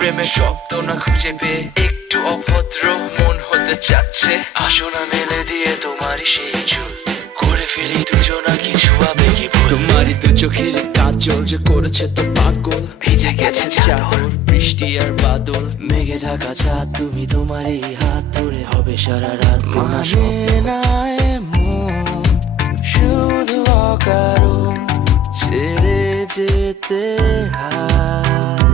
প্রেমের শব্দ না খুঁজে পেয়ে একটু অভদ্র মন হতে চাচ্ছে। আসো না মেলে দিয়ে তোমারই সেই চুল, করে ফেলি দুজনা কিছু আবেগী ভুল। তোমারই দু চোখের কাজল যে করেছে তো পাগল, ভিজে গেছে চাদর বৃষ্টি আর বাদল। মেঘে ঢাকা চাঁদ তুমি তোমারই হাত ধরে হবে সারা রাত। মানে না এমন শুধু অকারণ ছেড়ে যেতে হয়।